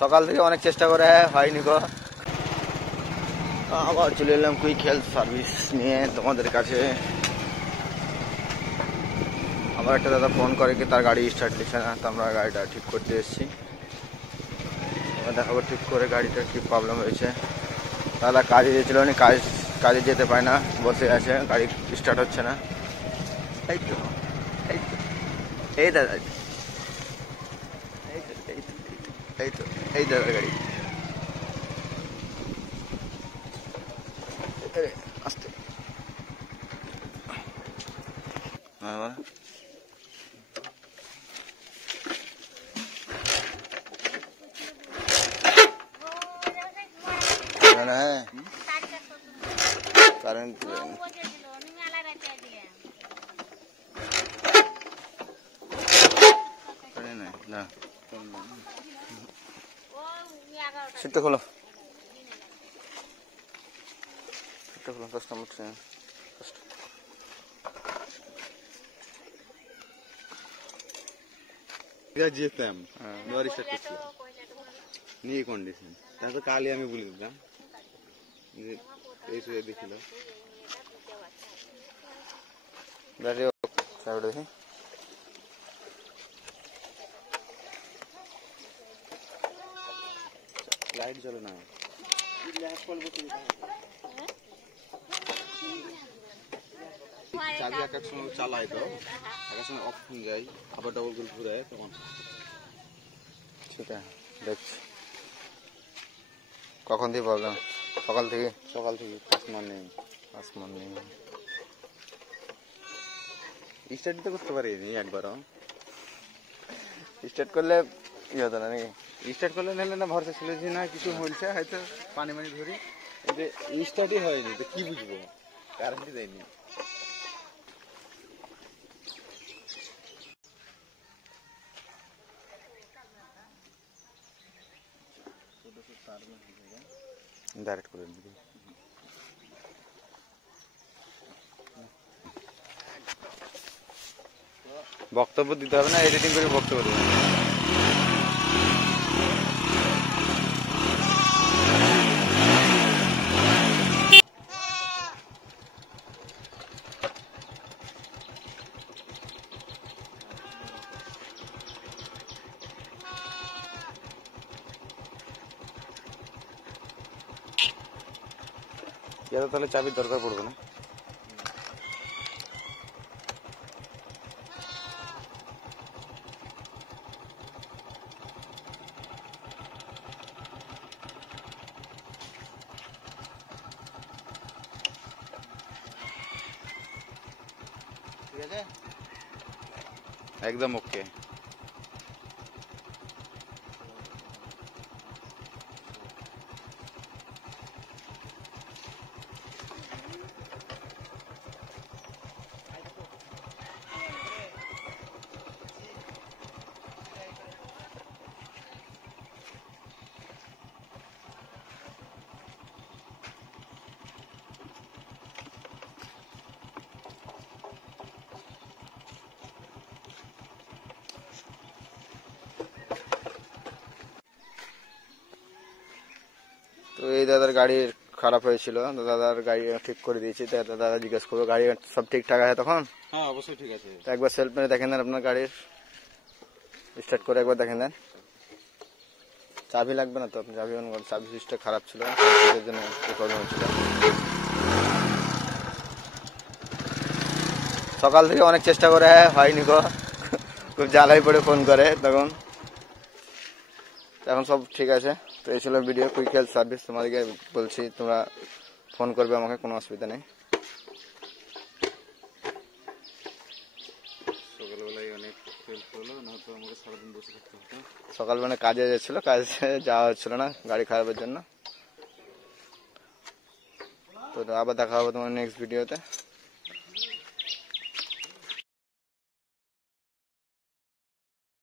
সকাল থেকে অনেক চেষ্টা করে হয়নি গো। আবার চলে এলাম কুইক হেলথ সার্ভিস নিয়ে তোমাদের কাছে। আবার একটা দাদা ফোন করে কি তার গাড়ি স্টার্ট দিচ্ছে না, তো আমরা গাড়িটা ঠিক করতে এসেছি। দেখাবো ঠিক করে গাড়িটা কি প্রবলেম হয়েছে। দাদা কাজে যেছিল না, কাজে যেতে পারে না, বসে আছে, গাড়ি স্টার্ট হচ্ছে না। এই তো এই দাদা, এই দাদার গাড়ি। আসতে কারেন্ট না, সিটটা খোলো, সিটটা খোলো, কাস্টমার ট্রেন যেতাম নিয়ে কন্ডিশন, তারপর কালই আমি বলে দিতাম এই দেখিল দেখি। লাইট জ্বলে না, চাবি এক এক সময় চালাই তো এক এক সময় অফ হয়ে যায়, আবার ডবল করে ঘুরে তখন। ঠিক আছে, দেখছি কখন থেকে প্রবলেম। সকাল থেকে আসমান নেই স্টার্ট তো করতে পারিনি একবারও। স্টার্ট করলে ই হতো না নাকি? স্টার্ট করলে নিলে না, ভরসা ছিল যে না কিছু হয়েছে, হয়তো পানি ধরি, স্টার্টই হয়নি তো কি বুঝবো, কারেন্টই দেয়নি। ডাইরেক্ট করে দিবি, বক্তব্য দিতে হবে না, এডিটিং করে বক্তব্য দেবে। তাহলে চাবির দরকার পড়বে না। ঠিক আছে, একদম ওকে। তো এই দাদার গাড়ি খারাপ হয়েছিল, দাদার গাড়ি ঠিক করে দিয়েছি। দাদা জিজ্ঞেস করবো গাড়ি সব ঠিকঠাক আছে তখন? হ্যাঁ অবশ্যই ঠিক আছে। তো একবার সেলফ মেরে দেখেন দেন, আপনার গাড়ির স্টার্ট করে একবার দেখেন দেন। চাবি লাগবে না তো? আপনি চাবি অন করেন, চাবি সুইচটা খারাপ ছিল, এর জন্য প্রবলেম হচ্ছিল। সকাল থেকে অনেক চেষ্টা করে হয়নি গো, খুব জ্বালাই পড়ে ফোন করে তখন। এখন সব ঠিক আছে। তো এই ছিল ভিডিও, কুইক হেলথ সার্ভিস। তোমাদেরকে বলছি তোমরা ফোন করবে আমাকে, কোনো অসুবিধা নেই। সকালবেলা কাজে যাচ্ছিল, কাজে যাওয়া হচ্ছিল না গাড়ি খারাপের জন্য। তো আবার দেখা হবে তোমার নেক্সট ভিডিওতে।